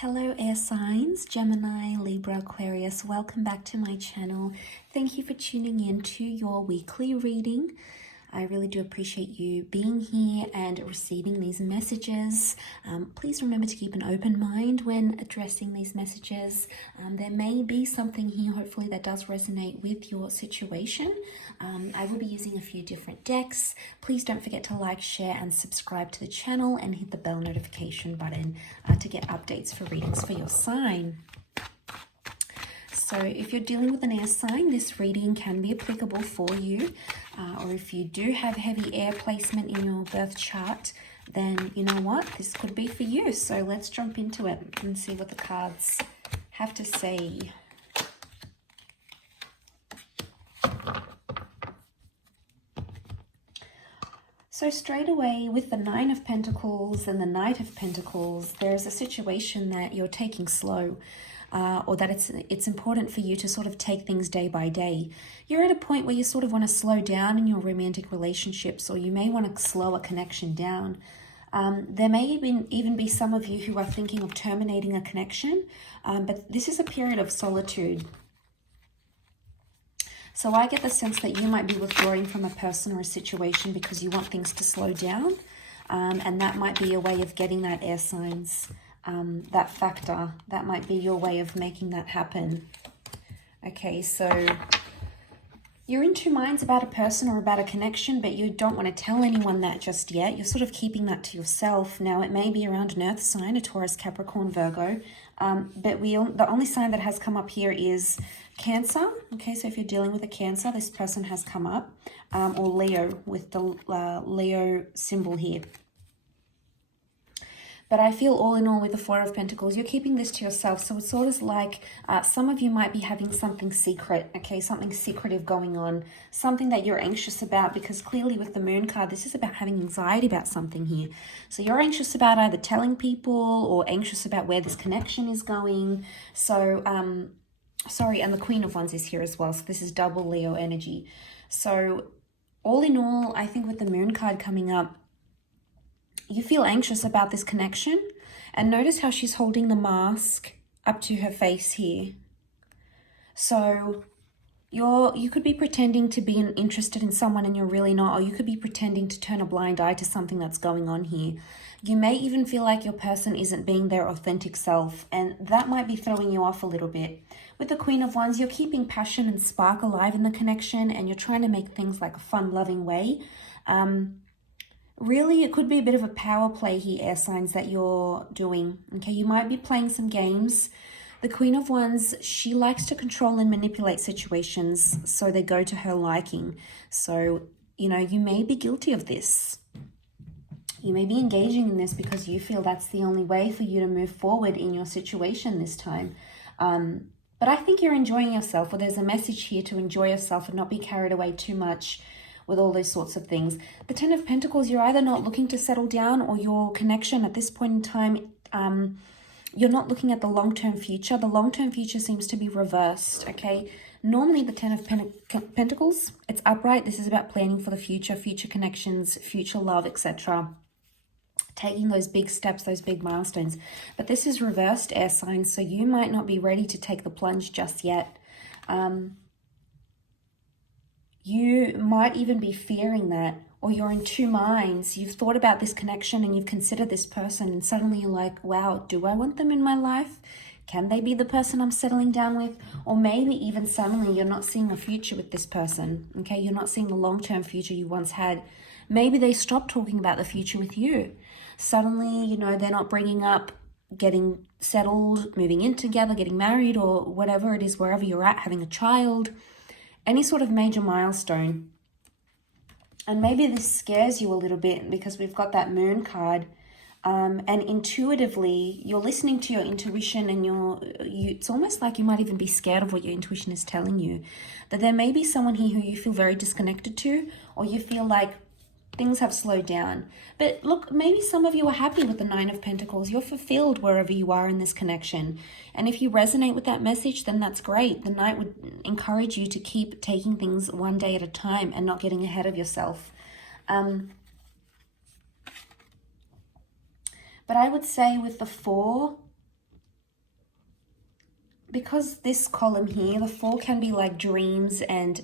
Hello air signs, Gemini, Libra, Aquarius. Welcome back to my channel. Thank you for tuning in to your weekly reading. I really do appreciate you being here and receiving these messages. Please remember to keep an open mind when addressing these messages. There may be something here, hopefully, that does resonate with your situation. I will be using a few different decks. Please don't forget to like, share, and subscribe to the channel and hit the bell notification button to get updates for readings for your sign. So if you're dealing with an air sign, this reading can be applicable for you. Or if you do have heavy air placement in your birth chart, then you know what? This could be for you. So let's jump into it and see what the cards have to say. So straight away with the Nine of Pentacles and the Knight of Pentacles, there's a situation that you're taking slow. Or that it's important for you to sort of take things day by day. You're at a point where you sort of want to slow down in your romantic relationships, or you may want to slow a connection down. There may even be some of you who are thinking of terminating a connection, but this is a period of solitude. So I get the sense that you might be withdrawing from a person or a situation because you want things to slow down, and that might be a way of getting that air signs. That factor, that might be your way of making that happen. Okay, so you're in two minds about a person or about a connection, but you don't want to tell anyone that just yet. You're sort of keeping that to yourself. Now, it may be around an earth sign, a Taurus, Capricorn, Virgo, but the only sign that has come up here is Cancer. Okay, so if you're dealing with a Cancer, this person has come up, or Leo with the Leo symbol here. But I feel all in all with the Four of Pentacles, you're keeping this to yourself. So it's sort of like some of you might be having something secret, okay? Something secretive going on, something that you're anxious about, because clearly with the Moon card, this is about having anxiety about something here. So you're anxious about either telling people or anxious about where this connection is going. So, sorry, and the Queen of Wands is here as well. So this is double Leo energy. So all in all, I think with the Moon card coming up, you feel anxious about this connection, and notice how she's holding the mask up to her face here. So you could be pretending to be interested in someone and you're really not, or you could be pretending to turn a blind eye to something that's going on here. You may even feel like your person isn't being their authentic self, and that might be throwing you off a little bit. With the Queen of Wands, you're keeping passion and spark alive in the connection, and you're trying to make things like a fun, loving way. Really, it could be a bit of a power play here, air signs, that you're doing. Okay, you might be playing some games. The Queen of Wands, she likes to control and manipulate situations so they go to her liking. So, you know, you may be guilty of this. You may be engaging in this because you feel that's the only way for you to move forward in your situation this time. But I think you're enjoying yourself, or there's a message here to enjoy yourself and not be carried away too much with all those sorts of things. The Ten of Pentacles, you're either not looking to settle down, or your connection at this point in time, you're not looking at the long-term future. The long-term future seems to be reversed, okay? Normally the Ten of Pentacles, it's upright. This is about planning for the future, future connections, future love, etc. Taking those big steps, those big milestones. But this is reversed, air signs, so you might not be ready to take the plunge just yet. You might even be fearing that, or you're in two minds. You've thought about this connection and you've considered this person, and suddenly you're like, wow, do I want them in my life? Can they be the person I'm settling down with? Or maybe even suddenly you're not seeing a future with this person, okay? You're not seeing the long-term future you once had. Maybe they stopped talking about the future with you. Suddenly, you know, they're not bringing up getting settled, moving in together, getting married, or whatever it is, wherever you're at, having a child. Any sort of major milestone. And maybe this scares you a little bit because we've got that Moon card, and intuitively you're listening to your intuition, and it's almost like you might even be scared of what your intuition is telling you, that there may be someone here who you feel very disconnected to, or you feel like things have slowed down. But look, maybe some of you are happy with the Nine of Pentacles. You're fulfilled wherever you are in this connection. And if you resonate with that message, then that's great. The Knight would encourage you to keep taking things one day at a time and not getting ahead of yourself. But I would say with the Four because this column here, the 4 can be like dreams and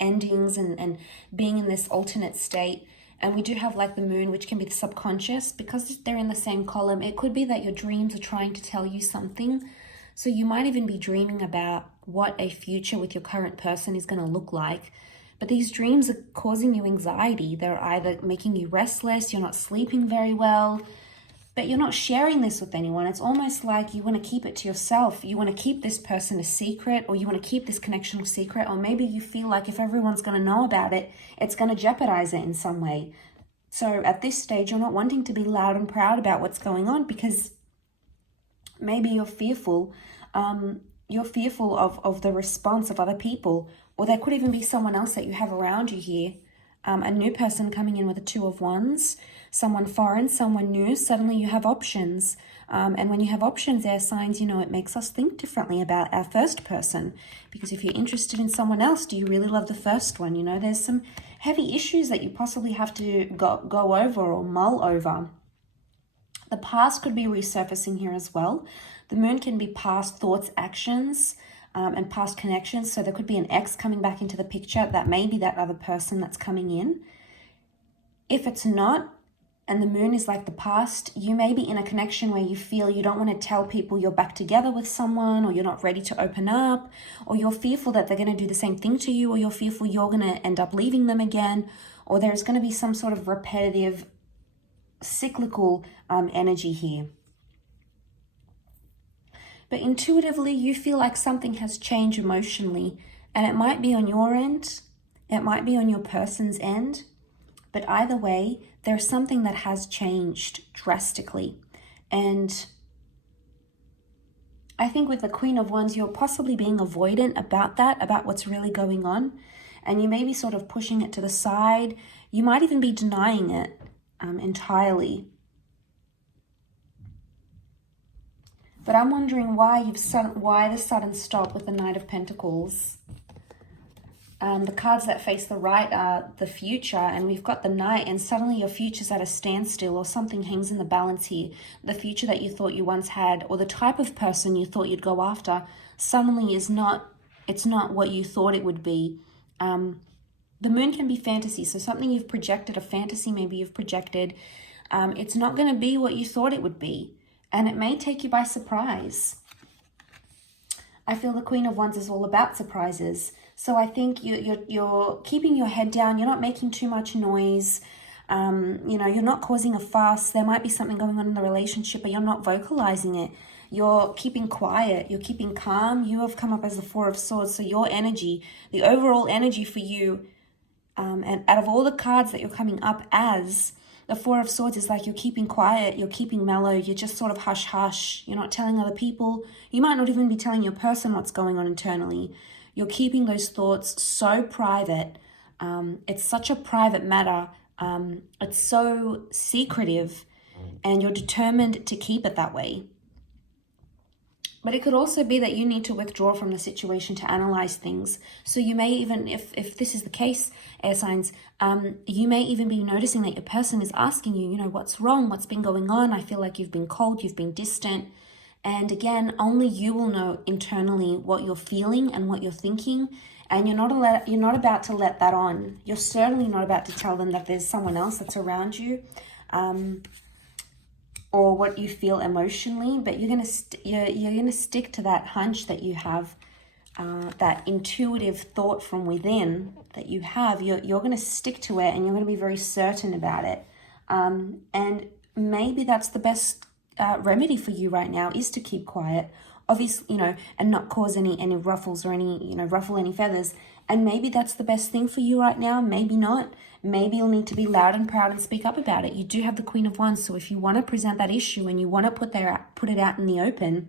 endings and being in this alternate state. And we do have like the moon, which can be the subconscious. Because they're in the same column, it could be that your dreams are trying to tell you something. So you might even be dreaming about what a future with your current person is going to look like. But these dreams are causing you anxiety. They're either making you restless, you're not sleeping very well, but you're not sharing this with anyone. It's almost like you want to keep it to yourself. You want to keep this person a secret, or you want to keep this connection a secret, or maybe you feel like if everyone's going to know about it, it's going to jeopardize it in some way. So at this stage, you're not wanting to be loud and proud about what's going on because maybe you're fearful. You're fearful of the response of other people, or there could even be someone else that you have around you here. A new person coming in with a 2 of Wands, someone foreign, someone new. Suddenly you have options. And when you have options, air signs, you know, it makes us think differently about our first person. Because if you're interested in someone else, do you really love the first one? You know, there's some heavy issues that you possibly have to go over or mull over. The past could be resurfacing here as well. The moon can be past thoughts, actions, and past connections. So there could be an ex coming back into the picture. That may be that other person that's coming in. If it's not, and the moon is like the past, you may be in a connection where you feel you don't want to tell people you're back together with someone, or you're not ready to open up, or you're fearful that they're going to do the same thing to you, or you're fearful you're going to end up leaving them again, or there's going to be some sort of repetitive, cyclical energy here. But intuitively, you feel like something has changed emotionally, and it might be on your end, it might be on your person's end, but either way, there's something that has changed drastically. And I think with the Queen of Wands, you're possibly being avoidant about that, about what's really going on, and you may be sort of pushing it to the side. You might even be denying it entirely. But I'm wondering why the sudden stop with the Knight of Pentacles. The cards that face the right are the future, and we've got the Knight, and suddenly your future's at a standstill, or something hangs in the balance here. The future that you thought you once had, or the type of person you thought you'd go after, suddenly it's not what you thought it would be. The moon can be fantasy, so something you've projected, a fantasy maybe you've projected, it's not going to be what you thought it would be. And it may take you by surprise. I feel the Queen of Wands is all about surprises. So I think you're keeping your head down. You're not making too much noise. You know, you're not causing a fuss. There might be something going on in the relationship, but you're not vocalizing it. You're keeping quiet. You're keeping calm. You have come up as the 4 of Swords. So your energy, the overall energy for you, and out of all the cards that you're coming up as, the 4 of Swords is like you're keeping quiet, you're keeping mellow, you're just sort of hush-hush. You're not telling other people. You might not even be telling your person what's going on internally. You're keeping those thoughts so private. It's such a private matter. It's so secretive, and you're determined to keep it that way. But it could also be that you need to withdraw from the situation to analyze things. So you may even, if this is the case, air signs, you may even be noticing that your person is asking you, you know, what's wrong? What's been going on? I feel like you've been cold, you've been distant. And again, only you will know internally what you're feeling and what you're thinking. And you're not about to let that on. You're certainly not about to tell them that there's someone else that's around you. Or what you feel emotionally, but you're gonna stick to that hunch that you have, that intuitive thought from within that you have. You're gonna stick to it, and you're gonna be very certain about it. And maybe that's the best remedy for you right now, is to keep quiet, obviously, you know, and not cause any ruffles or any, you know, ruffle any feathers. And maybe that's the best thing for you right now. Maybe not. Maybe you'll need to be loud and proud and speak up about it. You do have the Queen of Wands, so if you want to present that issue and you want to put it out in the open,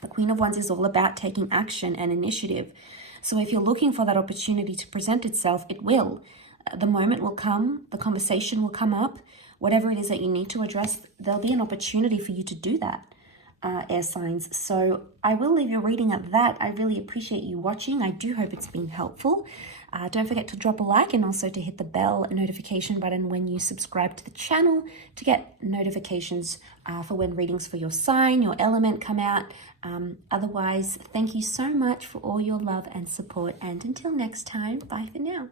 the Queen of Wands is all about taking action and initiative. So if you're looking for that opportunity to present itself, it will. The moment will come, the conversation will come up, whatever it is that you need to address, there'll be an opportunity for you to do that, air signs. So I will leave your reading at that. I really appreciate you watching. I do hope it's been helpful. Don't forget to drop a like and also to hit the bell notification button when you subscribe to the channel to get notifications for when readings for your sign, your element come out. Otherwise, thank you so much for all your love and support. And until next time, bye for now.